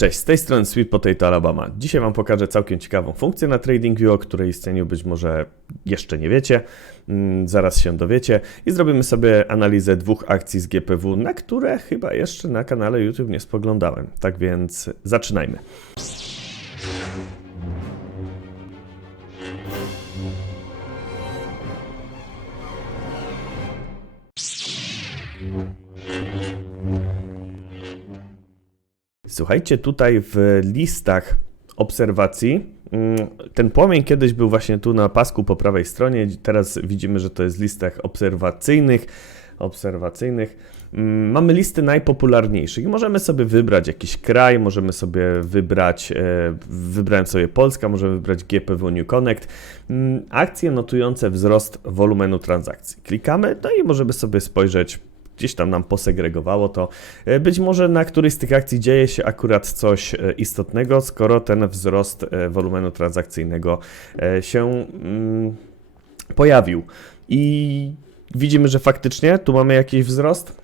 Cześć, z tej strony Sweet Potato Alabama. Dzisiaj Wam pokażę całkiem ciekawą funkcję na TradingView, o której istnieniu być może jeszcze nie wiecie. Mm, Zaraz się dowiecie i zrobimy sobie analizę dwóch akcji z GPW, na które chyba jeszcze na kanale YouTube nie spoglądałem. Tak więc zaczynajmy. Słuchajcie, tutaj w listach obserwacji mm, ten płomień kiedyś był właśnie tu na pasku po prawej stronie, teraz widzimy, że to jest w listach obserwacyjnych. obserwacyjnych. Mm, Mamy listy najpopularniejszych i możemy sobie wybrać jakiś kraj, możemy sobie wybrać, e, wybrałem sobie Polska, możemy wybrać GPW New Connect, Mm, akcje notujące wzrost wolumenu transakcji. Klikamy, no i możemy sobie spojrzeć gdzieś tam nam posegregowało to. E, Być może na którejś z tych akcji dzieje się akurat coś e, istotnego, skoro ten wzrost e, wolumenu transakcyjnego się mm, pojawił. I widzimy, że faktycznie tu mamy jakiś wzrost.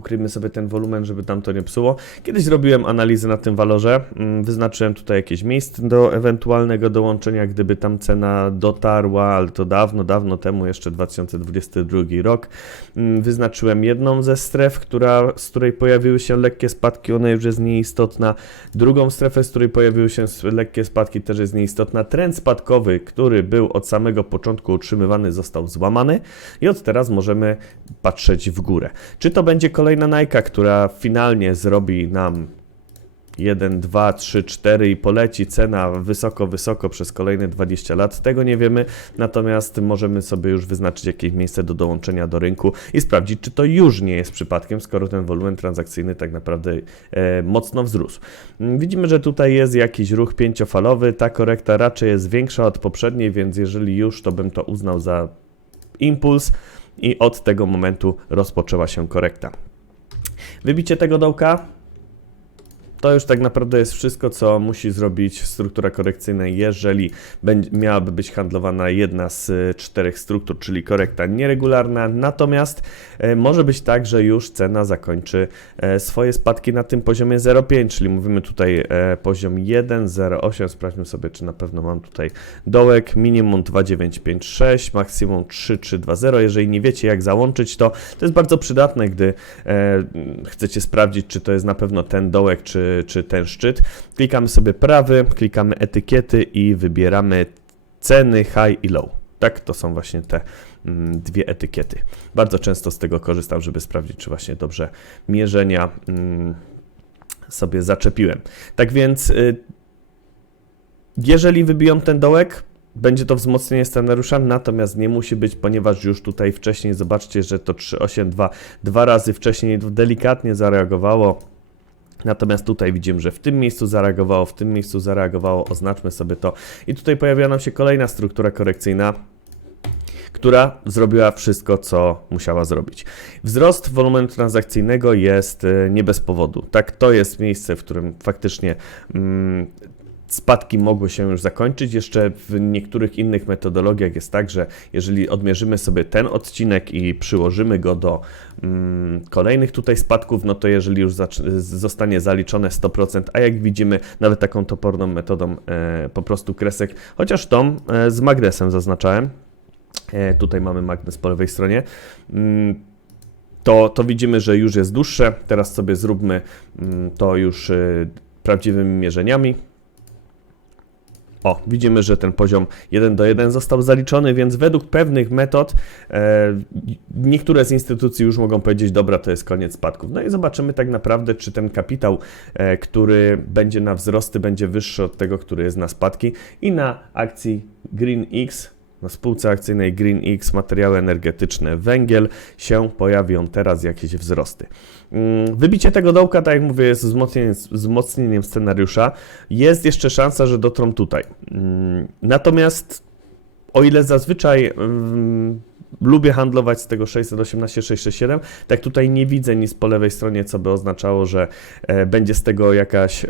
Ukryjmy sobie ten wolumen, żeby tam to nie psuło. Kiedyś zrobiłem analizę na tym walorze. mm, Wyznaczyłem tutaj jakieś miejsce do ewentualnego dołączenia, gdyby tam cena dotarła, ale to dawno, dawno temu, jeszcze 2022 rok. Mm, Wyznaczyłem jedną ze stref, która, z której pojawiły się lekkie spadki, ona już jest nieistotna. Drugą strefę, z której pojawiły się lekkie spadki, też jest nieistotna. Trend spadkowy, który był od samego początku utrzymywany, został złamany i od teraz możemy patrzeć w górę. Czy to będzie kolejna Nike, która finalnie zrobi nam 1, 2, 3, 4 i poleci cena wysoko, wysoko przez kolejne 20 lat. Tego nie wiemy, natomiast możemy sobie już wyznaczyć jakieś miejsce do dołączenia do rynku i sprawdzić, czy to już nie jest przypadkiem, skoro ten wolumen transakcyjny tak naprawdę e, mocno wzrósł. Mm, Widzimy, że tutaj jest jakiś ruch pięciofalowy. Ta korekta raczej jest większa od poprzedniej, więc jeżeli już, to bym to uznał za impuls i od tego momentu rozpoczęła się korekta. Wybicie tego dołka to już tak naprawdę jest wszystko, co musi zrobić struktura korekcyjna, jeżeli miałaby być handlowana jedna z e, czterech struktur, czyli korekta nieregularna. Natomiast e, może być tak, że już cena zakończy e, swoje spadki na tym poziomie 0,5, czyli mówimy tutaj poziom 1,08. Sprawdźmy sobie, czy na pewno mam tutaj dołek. Minimum 2,956, maksimum 3,320. Jeżeli nie wiecie, jak załączyć to, to jest bardzo przydatne, gdy chcecie sprawdzić, czy to jest na pewno ten dołek, czy, czy ten szczyt. Klikamy sobie prawy, klikamy etykiety i wybieramy ceny high i low. Tak, to są właśnie te mm, dwie etykiety. Bardzo często z tego korzystam, żeby sprawdzić, czy właśnie dobrze mierzenia mm, sobie zaczepiłem. Tak więc, y, jeżeli wybiją ten dołek, będzie to wzmocnienie scenariusza, natomiast nie musi być, ponieważ już tutaj wcześniej zobaczcie, że to 382 dwa razy wcześniej delikatnie zareagowało. Natomiast tutaj widzimy, że w tym miejscu zareagowało, w tym miejscu zareagowało, oznaczmy sobie to. I tutaj pojawia nam się kolejna struktura korekcyjna, która zrobiła wszystko, co musiała zrobić. Wzrost wolumenu transakcyjnego jest e, nie bez powodu. Tak, to jest miejsce, w którym faktycznie mm, spadki mogły się już zakończyć. Jeszcze w niektórych innych metodologiach jest tak, że jeżeli odmierzymy sobie ten odcinek i przyłożymy go do mm, kolejnych tutaj spadków, no to jeżeli już zostanie zaliczone 100%, a jak widzimy, nawet taką toporną metodą e, po prostu kresek, chociaż tą e, z magnesem zaznaczałem. E, tutaj mamy magnes po lewej stronie. Mm, to, to widzimy, że już jest dłuższe. Teraz sobie zróbmy mm, to już e, prawdziwymi mierzeniami. O, widzimy, że ten poziom 1 do 1 został zaliczony, więc według pewnych metod e, niektóre z instytucji już mogą powiedzieć, dobra, to jest koniec spadków. No i zobaczymy tak naprawdę, czy ten kapitał, e, który będzie na wzrosty, będzie wyższy od tego, który jest na spadki. I na akcji Green X, na spółce akcyjnej Green X, materiały energetyczne, węgiel, się pojawią teraz jakieś wzrosty. Mm, Wybicie tego dołka, tak jak mówię, jest wzmocnieniem, wzmocnieniem scenariusza. Jest jeszcze szansa, że dotrą tutaj. Mm, Natomiast o ile zazwyczaj mm, lubię handlować z tego 618, 667. Tak tutaj nie widzę nic po lewej stronie, co by oznaczało, że e, będzie z tego jakaś, e,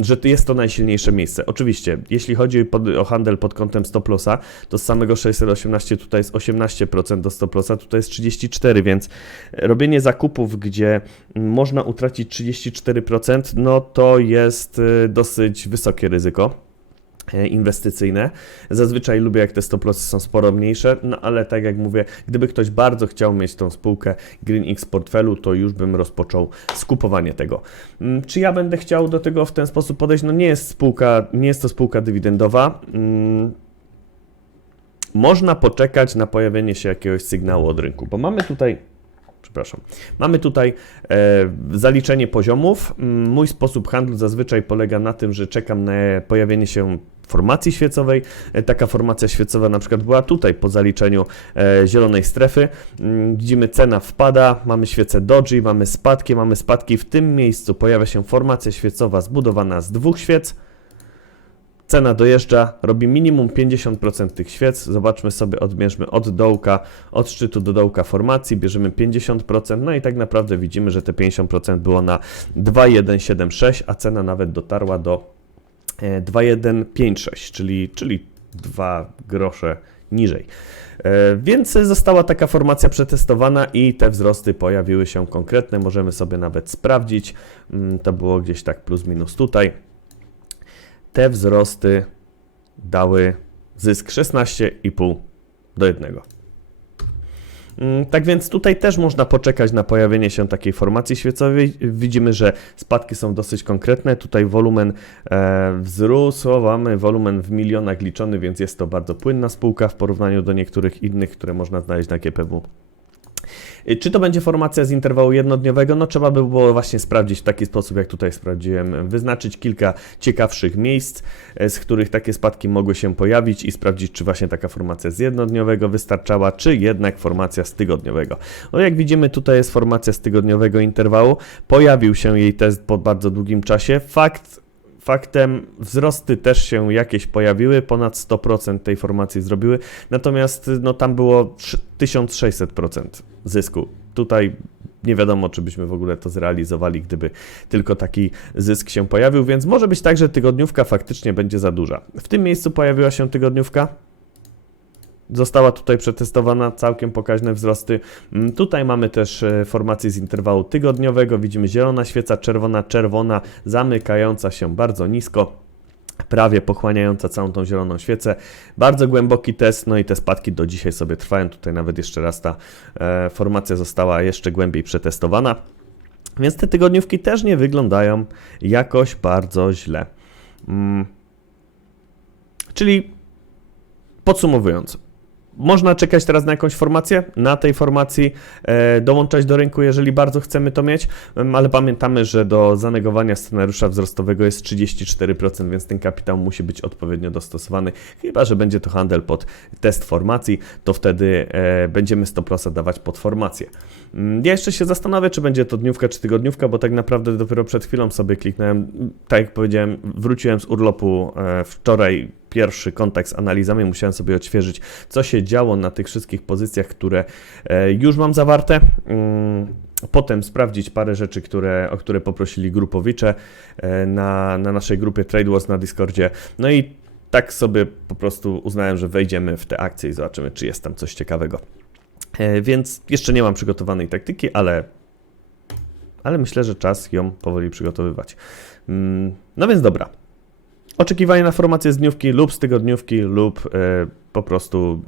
że jest to najsilniejsze miejsce. Oczywiście, jeśli chodzi pod, o handel pod kątem stop lossa, to z samego 618 tutaj jest 18% do stop lossa, tutaj jest 34, więc robienie zakupów, gdzie można utracić 34%, no to jest e, dosyć wysokie ryzyko inwestycyjne. Zazwyczaj lubię, jak te stop lossy są sporo mniejsze, no ale tak jak mówię, gdyby ktoś bardzo chciał mieć tą spółkę Green X w portfelu, to już bym rozpoczął skupowanie tego. Mm, Czy ja będę chciał do tego w ten sposób podejść? No nie jest spółka, nie jest to spółka dywidendowa. Mm, Można poczekać na pojawienie się jakiegoś sygnału od rynku, bo mamy tutaj przepraszam. Mamy tutaj e, zaliczenie poziomów. Mm, Mój sposób handlu zazwyczaj polega na tym, że czekam na pojawienie się formacji świecowej. E, Taka formacja świecowa na przykład była tutaj po zaliczeniu e, zielonej strefy. Mm, Widzimy cena wpada, mamy świecę doji, mamy spadki, mamy spadki. W tym miejscu pojawia się formacja świecowa zbudowana z dwóch świec. Cena dojeżdża, robi minimum 50% tych świec. Zobaczmy sobie, odmierzmy od dołka, od szczytu do dołka formacji, bierzemy 50%, no i tak naprawdę widzimy, że te 50% było na 2,176, a cena nawet dotarła do e, 2,156, czyli, czyli 2 grosze niżej. E, Więc została taka formacja przetestowana i te wzrosty pojawiły się konkretne. Możemy sobie nawet sprawdzić. Mm, To było gdzieś tak plus minus tutaj te wzrosty dały zysk 16,5 do 1. Mm, Tak więc tutaj też można poczekać na pojawienie się takiej formacji świecowej. Widzimy, że spadki są dosyć konkretne. Tutaj wolumen e, wzrósł, mamy wolumen w milionach liczony, więc jest to bardzo płynna spółka w porównaniu do niektórych innych, które można znaleźć na GPW. Y, Czy to będzie formacja z interwału jednodniowego? No trzeba by było właśnie sprawdzić w taki sposób, jak tutaj sprawdziłem, wyznaczyć kilka ciekawszych miejsc, e, z których takie spadki mogły się pojawić i sprawdzić, czy właśnie taka formacja z jednodniowego wystarczała, czy jednak formacja z tygodniowego. No jak widzimy, tutaj jest formacja z tygodniowego interwału, pojawił się jej test po bardzo długim czasie. Fakt Faktem wzrosty też się jakieś pojawiły, ponad 100% tej formacji zrobiły, natomiast no, tam było trz- 1600% zysku. Tutaj nie wiadomo, czy byśmy w ogóle to zrealizowali, gdyby tylko taki zysk się pojawił, więc może być tak, że tygodniówka faktycznie będzie za duża. W tym miejscu pojawiła się tygodniówka, Została tutaj przetestowana całkiem pokaźne wzrosty. Mm, Tutaj mamy też e, formację z interwału tygodniowego. Widzimy zielona świeca, czerwona, czerwona, zamykająca się bardzo nisko. Prawie pochłaniająca całą tą zieloną świecę. Bardzo głęboki test, no i te spadki do dzisiaj sobie trwają. Tutaj nawet jeszcze raz ta e, formacja została jeszcze głębiej przetestowana. Więc te tygodniówki też nie wyglądają jakoś bardzo źle. Mm. Czyli Podsumowując, można czekać teraz na jakąś formację, na tej formacji e, dołączać do rynku, jeżeli bardzo chcemy to mieć, em, ale pamiętamy, że do zanegowania scenariusza wzrostowego jest 34%, więc ten kapitał musi być odpowiednio dostosowany. Chyba, że będzie to handel pod test formacji, to wtedy e, będziemy 100% dawać pod formację. Mm, Ja jeszcze się zastanawiam, czy będzie to dniówka, czy tygodniówka, bo tak naprawdę dopiero przed chwilą sobie kliknąłem, tak jak powiedziałem, wróciłem z urlopu e, wczoraj, pierwszy kontakt z analizami, musiałem sobie odświeżyć, co się działo na tych wszystkich pozycjach, które e, już mam zawarte. Mm, Potem sprawdzić parę rzeczy, które, o które poprosili grupowicze e, na, na naszej grupie Trade Wars na Discordzie. No i tak sobie po prostu uznałem, że wejdziemy w te akcje i zobaczymy, czy jest tam coś ciekawego. E, Więc jeszcze nie mam przygotowanej taktyki, ale, ale myślę, że czas ją powoli przygotowywać. Mm, No więc dobra. Oczekiwanie na formację z dniówki lub z tygodniówki lub e, po prostu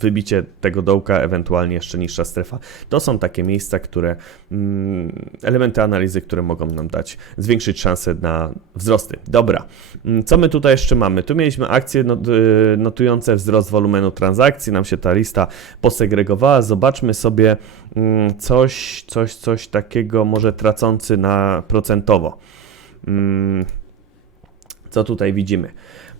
wybicie tego dołka, ewentualnie jeszcze niższa strefa. To są takie miejsca, które mm, elementy analizy, które mogą nam dać, zwiększyć szanse na wzrosty. Dobra, Mm, co my tutaj jeszcze mamy? Tu mieliśmy akcje not, y, notujące wzrost wolumenu transakcji, nam się ta lista posegregowała. Zobaczmy sobie mm, coś, coś, coś takiego może tracący na procentowo. Mm, co tutaj widzimy?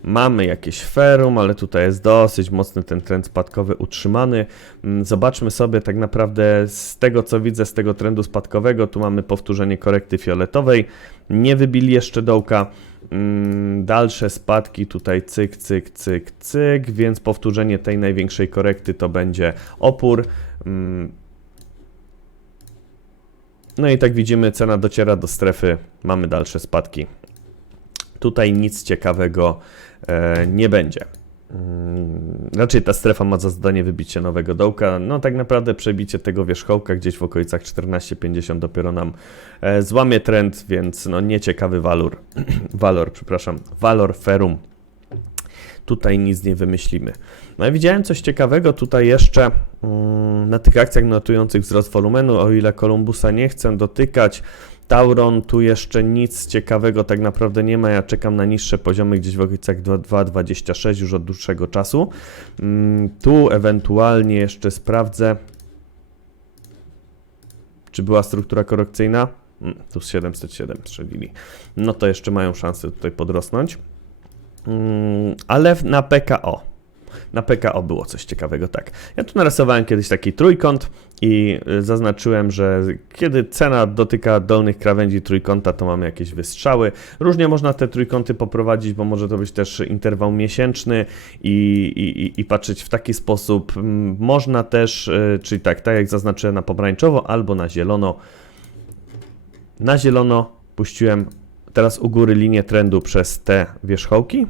Mamy jakieś ferum, ale tutaj jest dosyć mocny ten trend spadkowy utrzymany. Mm, Zobaczmy sobie tak naprawdę z tego co widzę z tego trendu spadkowego, tu mamy powtórzenie korekty fioletowej. Nie wybili jeszcze dołka. Mm, dalsze spadki tutaj cyk, cyk, cyk, cyk, więc powtórzenie tej największej korekty to będzie opór. Mm. No i tak widzimy, cena dociera do strefy, mamy dalsze spadki. Tutaj nic ciekawego e, nie będzie. Mm, Raczej ta strefa ma za zadanie wybicie nowego dołka. No tak naprawdę przebicie tego wierzchołka gdzieś w okolicach 14,50 dopiero nam e, złamie trend, więc no nieciekawy walor. walor, przepraszam, walor ferum. Tutaj nic nie wymyślimy. No i widziałem coś ciekawego tutaj jeszcze mm, na tych akcjach notujących wzrost wolumenu, o ile Columbusa nie chcę dotykać, Tauron tu jeszcze nic ciekawego tak naprawdę nie ma. Ja czekam na niższe poziomy gdzieś w okolicach 2,26 już od dłuższego czasu. Mm, tu ewentualnie jeszcze sprawdzę, czy była struktura korekcyjna. Mm, tu z 707 strzelili. No to jeszcze mają szansę tutaj podrosnąć. Mm, ale na PKO. Na PKO było coś ciekawego, tak. Ja tu narysowałem kiedyś taki trójkąt i y, zaznaczyłem, że kiedy cena dotyka dolnych krawędzi trójkąta, to mamy jakieś wystrzały. Różnie można te trójkąty poprowadzić, bo może to być też interwał miesięczny i, i, i- patrzeć w taki sposób. Mm, Można też, y, czyli tak, tak jak zaznaczyłem na pomarańczowo albo na zielono. Na zielono puściłem teraz u góry linię trendu przez te wierzchołki.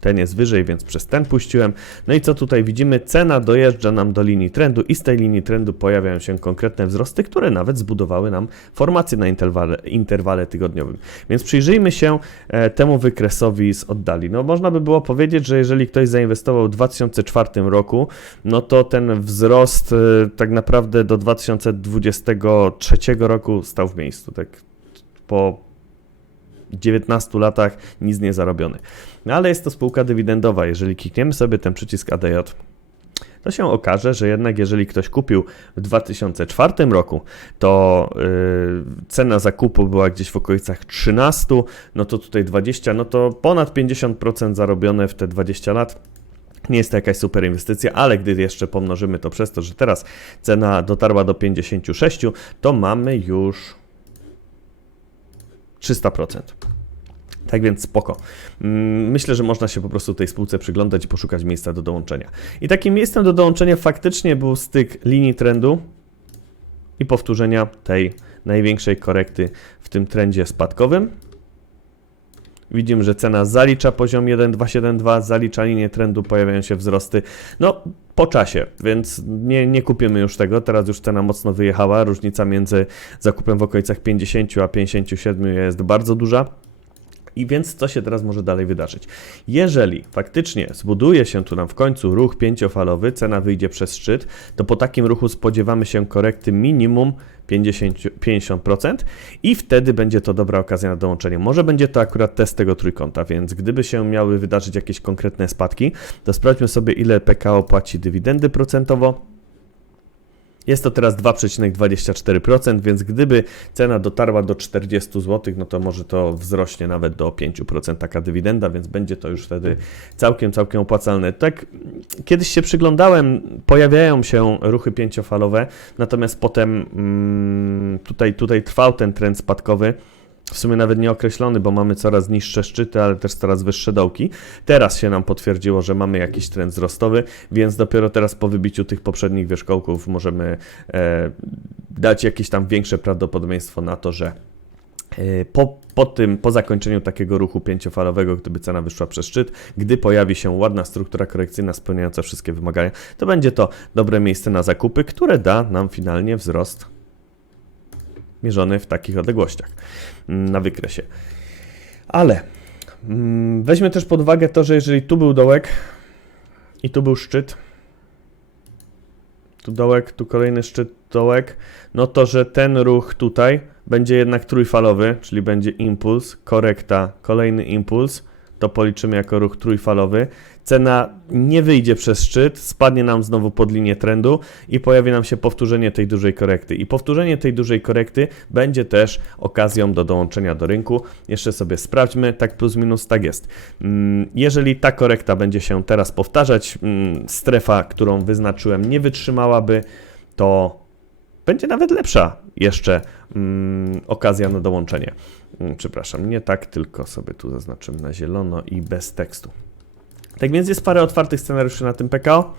Ten jest wyżej, więc przez ten puściłem. No i co tutaj widzimy? Cena dojeżdża nam do linii trendu i z tej linii trendu pojawiają się konkretne wzrosty, które nawet zbudowały nam formację na interwale, interwale tygodniowym. Więc przyjrzyjmy się e, temu wykresowi z oddali. No można by było powiedzieć, że jeżeli ktoś zainwestował w 2004 roku, no to ten wzrost e, tak naprawdę do 2023 roku stał w miejscu. Tak po 19 latach nic nie zarobiony. No ale jest to spółka dywidendowa. Jeżeli klikniemy sobie ten przycisk ADJ, to się okaże, że jednak jeżeli ktoś kupił w 2004 roku, to yy, cena zakupu była gdzieś w okolicach 13, no to tutaj 20, no to ponad 50% zarobione w te 20 lat. Nie jest to jakaś super inwestycja, ale gdy jeszcze pomnożymy to przez to, że teraz cena dotarła do 56, to mamy już 300%. Tak więc spoko. Mm, Myślę, że można się po prostu tej spółce przyglądać i poszukać miejsca do dołączenia. I takim miejscem do dołączenia faktycznie był styk linii trendu i powtórzenia tej największej korekty w tym trendzie spadkowym. Widzimy, że cena zalicza poziom 1,272, zalicza linię trendu, pojawiają się wzrosty. No, po czasie, więc nie, nie kupimy już tego. Teraz już cena mocno wyjechała. Różnica między zakupem w okolicach 50 a 57 jest bardzo duża. I więc co się teraz może dalej wydarzyć? Jeżeli faktycznie zbuduje się tu nam w końcu ruch pięciofalowy, cena wyjdzie przez szczyt, to po takim ruchu spodziewamy się korekty minimum 50, 50% i wtedy będzie to dobra okazja na dołączenie. Może będzie to akurat test tego trójkąta, więc gdyby się miały wydarzyć jakieś konkretne spadki, to sprawdźmy sobie ile PKO płaci dywidendy procentowo. Jest to teraz 2,24%, więc gdyby cena dotarła do 40 zł, no to może to wzrośnie nawet do 5% taka dywidenda, więc będzie to już wtedy całkiem, całkiem opłacalne. Tak, kiedyś się przyglądałem, pojawiają się ruchy pięciofalowe, natomiast potem mm, tutaj, tutaj trwał ten trend spadkowy. W sumie nawet nieokreślony, bo mamy coraz niższe szczyty, ale też coraz wyższe dołki. Teraz się nam potwierdziło, że mamy jakiś trend wzrostowy, więc dopiero teraz po wybiciu tych poprzednich wierzchołków możemy e, dać jakieś tam większe prawdopodobieństwo na to, że e, po, po tym, po zakończeniu takiego ruchu pięciofalowego, gdyby cena wyszła przez szczyt, gdy pojawi się ładna struktura korekcyjna spełniająca wszystkie wymagania, to będzie to dobre miejsce na zakupy, które da nam finalnie wzrost mierzony w takich odległościach mm, na wykresie. Ale mm, weźmy też pod uwagę to, że jeżeli tu był dołek i tu był szczyt, tu dołek, tu kolejny szczyt, dołek, no to, że ten ruch tutaj będzie jednak trójfalowy, czyli będzie impuls, korekta, kolejny impuls, to policzymy jako ruch trójfalowy. Cena nie wyjdzie przez szczyt, spadnie nam znowu pod linię trendu i pojawi nam się powtórzenie tej dużej korekty. I powtórzenie tej dużej korekty będzie też okazją do dołączenia do rynku. Jeszcze sobie sprawdźmy, tak plus minus, tak jest. Mm, Jeżeli ta korekta będzie się teraz powtarzać, mm, strefa, którą wyznaczyłem, nie wytrzymałaby, to będzie nawet lepsza jeszcze okazja na dołączenie. Mm, Przepraszam, nie tak, tylko sobie tu zaznaczymy na zielono i bez tekstu. Tak więc jest parę otwartych scenariuszy na tym PKO.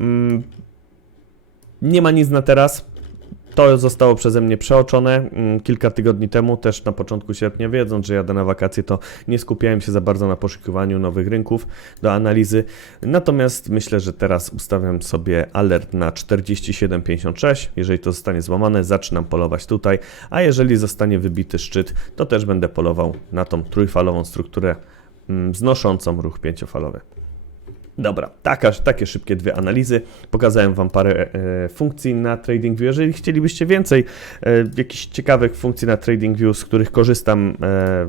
Mm, Nie ma nic na teraz. To zostało przeze mnie przeoczone mm, kilka tygodni temu, też na początku sierpnia, wiedząc, że jadę na wakacje, to nie skupiałem się za bardzo na poszukiwaniu nowych rynków do analizy. Natomiast myślę, że teraz ustawiam sobie alert na 47,56. Jeżeli to zostanie złamane, zaczynam polować tutaj, a jeżeli zostanie wybity szczyt, to też będę polował na tą trójfalową strukturę mm, znoszącą ruch pięciofalowy. Dobra, taka, takie szybkie dwie analizy. Pokazałem Wam parę e, funkcji na TradingView. Jeżeli chcielibyście więcej e, jakichś ciekawych funkcji na TradingView, z których korzystam, e,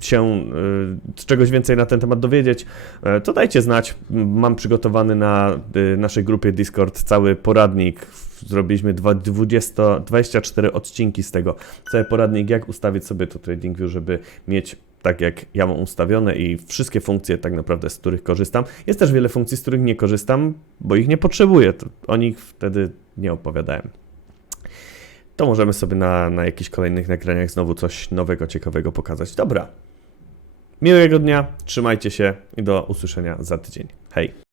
się e, czegoś więcej na ten temat dowiedzieć, e, to dajcie znać. Mam przygotowany na e, naszej grupie Discord cały poradnik. Zrobiliśmy dwa- 20, 24 odcinki z tego. Cały poradnik, jak ustawić sobie to TradingView, żeby mieć tak jak ja mam ustawione i wszystkie funkcje tak naprawdę, z których korzystam. Jest też wiele funkcji, z których nie korzystam, bo ich nie potrzebuję. To o nich wtedy nie opowiadałem. To możemy sobie na, na jakichś kolejnych nagraniach znowu coś nowego, ciekawego pokazać. Dobra. Miłego dnia, trzymajcie się i do usłyszenia za tydzień. Hej!